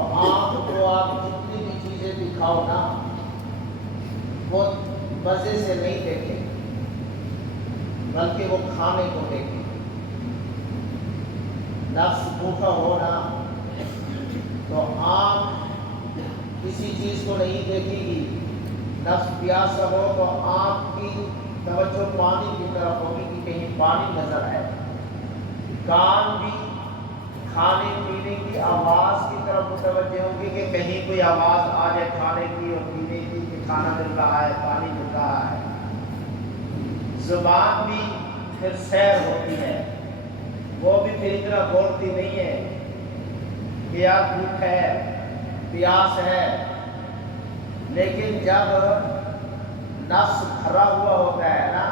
تو آنکھ کو آپ جتنی بھی چیزیں دکھاؤ نا وہ مزے سے نہیں دیکھے بلکہ وہ کھانے کو دیکھے۔ نفس بھوکا ہو نا تو آنکھ کسی چیز کو نہیں دیکھے گی، نفس پیاسا ہو تو آنکھ کی توجہ پانی کی طرف ہوگی کہ کہیں پانی نظر آئے، کان بھی کھانے پینے کی آواز کی طرف متوجہ ہوگی کہ کہیں کوئی آواز آ جائے کھانے کی اور پینے کی کہ کھانا مل رہا ہے، پانی مل رہا ہے۔ زبان بھی پھر سیر ہوتی ہے، وہ بھی پھر اتنا بولتی نہیں ہے کہ یار بھوک ہے، پیاس ہے، لیکن جب نفس بھرا ہوا ہوتا ہے نا،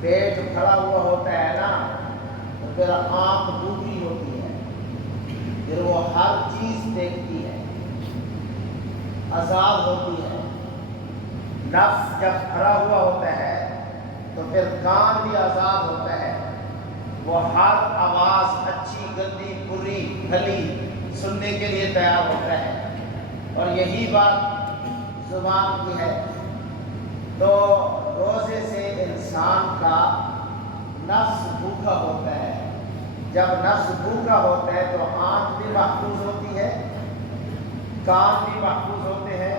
پیٹ بھرا ہوا ہوتا ہے نا، تو پھر آنکھ دوسری ہوتی ہے، پھر وہ ہر چیز دیکھتی ہے، آزاد ہوتی ہے۔ نفس جب بھرا ہوا ہوتا ہے تو پھر کان بھی آزاد ہوتا ہے، وہ ہر آواز اچھی گندی بری بھلی سننے کے لیے تیار ہوتا ہے، اور یہی بات زبان کی ہے۔ تو روزے سے انسان کا نفس بھوکا ہوتا ہے، جب نفس بھوکا ہوتا ہے تو آنکھ بھی محفوظ ہوتی ہے، کان بھی محفوظ ہوتے ہیں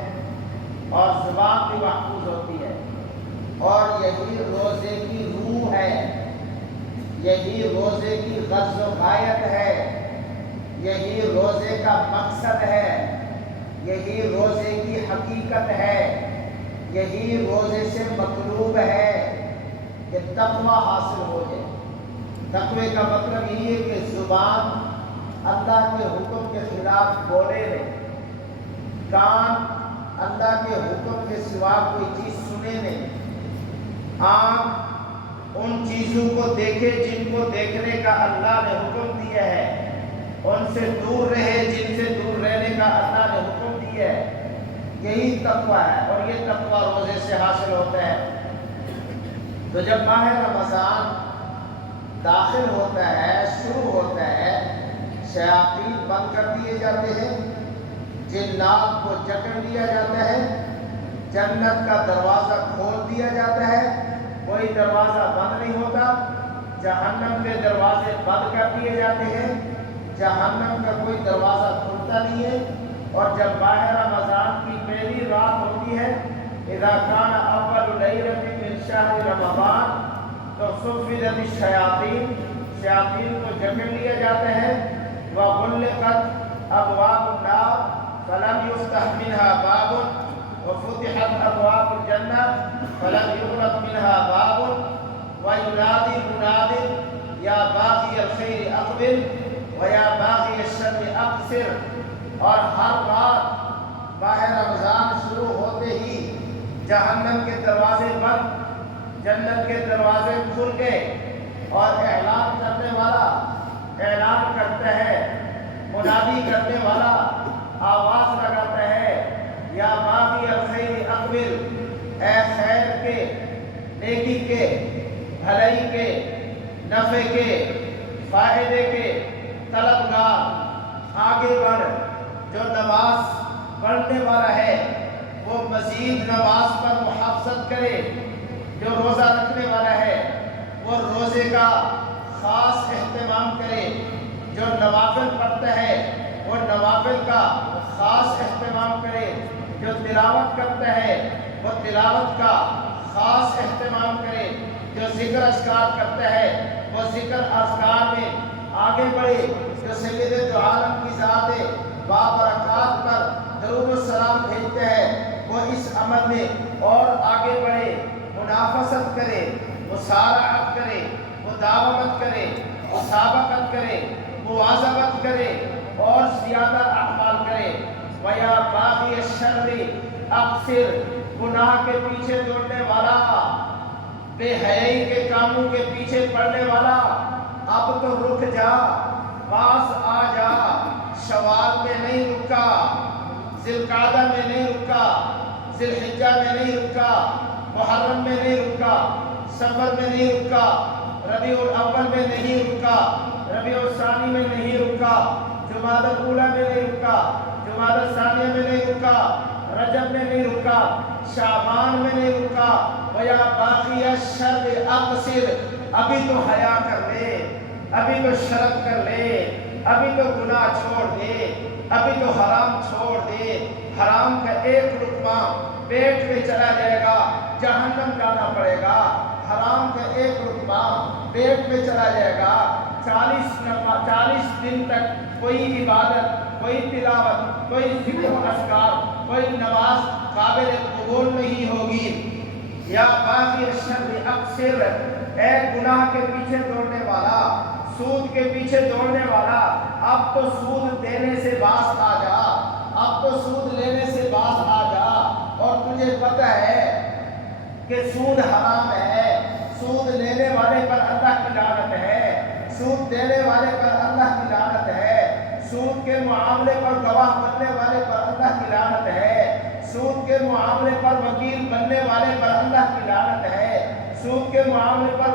اور زبان بھی محفوظ ہوتی ہے، اور یہی روزے کی روح ہے، یہی روزے کی غرض و غایت ہے، یہی روزے کا مقصد ہے، یہی روزے کی حقیقت ہے، یہی روزے سے مطلوب ہے کہ تقوی حاصل ہو جائے۔ تقوی کا مطلب یہ ہے کہ زبان اللہ کے حکم کے خلاف بولے نہیں، کان اللہ کے حکم کے سوا کوئی چیز سنے نہیں، آنکھ ان چیزوں کو دیکھے جن کو دیکھنے کا اللہ نے حکم دیا ہے، ان سے دور رہے جن سے دور رہنے کا اللہ نے حکم دیا ہے۔ یہی تقوی ہے، اور یہ تقوی روزے سے حاصل ہوتا ہے۔ تو جب ماہ رمضان داخل ہوتا ہے، شروع ہوتا ہے، شیاطین بند کر دیے جاتے ہیں، جنات کو جکڑ دیا جاتا ہے، جنت کا دروازہ کھول دیا جاتا ہے، کوئی دروازہ بند نہیں ہوتا، جہنم کے دروازے بند کر دیے جاتے ہیں، جہنم کا کوئی دروازہ کھلتا نہیں ہے۔ اور جب ماہ رمضان کی پہلی رات ہوتی ہے، اذا کان اول لیلۃ من شہر رمضان، تو صفدت الشیاطین، شیاطین کو جکڑ لیا جاتا ہے، وغلقت ابواب النار فلم یفتح منها باب وفتحت ابواب الجنہ فلم یغلق منها باب وینادی مناد یا باغی الخیر اقبل ویا باغی الشر اقصر۔ اور ہر رات ماہ رمضان شروع ہوتے ہی جہنم کے دروازے بند، جنت کے دروازے کھل گئے، اور اعلان کرنے والا اعلان کرتا ہے، منادی کرنے والا آواز لگاتا ہے، یا باغی الخیر اقبل، اے خیر کے، نیکی کے، بھلائی کے، نفع کے، فائدے کے طلبگار، آگے بڑھ۔ جو نماز پڑھنے والا ہے وہ مزید نماز پر محافظت کرے، جو روزہ رکھنے والا ہے وہ روزے کا خاص اہتمام کرے، جو نوافل پڑھتا ہے وہ نوافل کا خاص اہتمام کرے، جو تلاوت کرتا ہے وہ تلاوت کا خاص اہتمام کرے، جو ذکر اذکار کرتا ہے وہ ذکر اذکار میں آگے بڑھے، جو سید دو عالم کی ذات بابرکات پر درود و سلام بھیجتے ہیں وہ اس عمل میں اور آگے بڑھے، منافست کرے، مسارعت کرے، مداومت کرے، مسابقت کرے، مواظبت کرے اور زیادہ اعمال کرے۔ وَيَا بَاغِيَ الشَّرِّ اقصر، گناہ کے پیچھے دوڑنے والا، بے حیائی کے کاموں کے پیچھے پڑنے والا، اب تو رک جا، پاس آ جا، شوال میں نہیں رکا، ذی القعدہ میں نہیں رکا، ذی الحجہ میں نہیں رکا، محرم میں نہیں رکا، سفر میں نہیں رکا، ربیع الاول میں نہیں رکا، ربیع الثانی میں نہیں رکا، جو جمادی الاولیٰ میں نہیں رکا، جمادی الثانیہ میں نہیں رکا، رجب میں نہیں رکا، شعبان میں نہیں رکا، وَيَا بَاقِيَ الشَّرِّ أَقْصِرْ، ابھی تو حیا کر لے، ابھی تو شرک کر لے، ابھی تو گناہ چھوڑ دے، ابھی تو حرام چھوڑ دے۔ حرام کا ایک لقمہ پیٹ میں چلا جائے گا جہنم جانا پڑے گا، حرام کا ایک لقمہ پیٹ میں چلا جائے گا 40 دن تک کوئی عبادت، کوئی تلاوت، کوئی ذکر و اذکار، کوئی نماز قابل قبول نہیں ہوگی۔ یا باقی الشر اقصر، اے گناہ کے پیچھے دوڑنے والا، سود کے پیچھے دوڑنے والا، اب تو سود دینے سے باز آ جا، اب تو سود لینے سے باز آ جا۔ اور تجھے پتہ ہے کہ سود حرام ہے، سود لینے والے پر اللہ کی لعنت ہے، سود دینے والے پر اللہ کی لعنت ہے، سود کے معاملے پر گواہ بننے والے پر اللہ کی لعنت ہے، سود کے معاملے پر وکیل بننے والے پر اللہ کی لعنت ہے، سود کے معاملے پر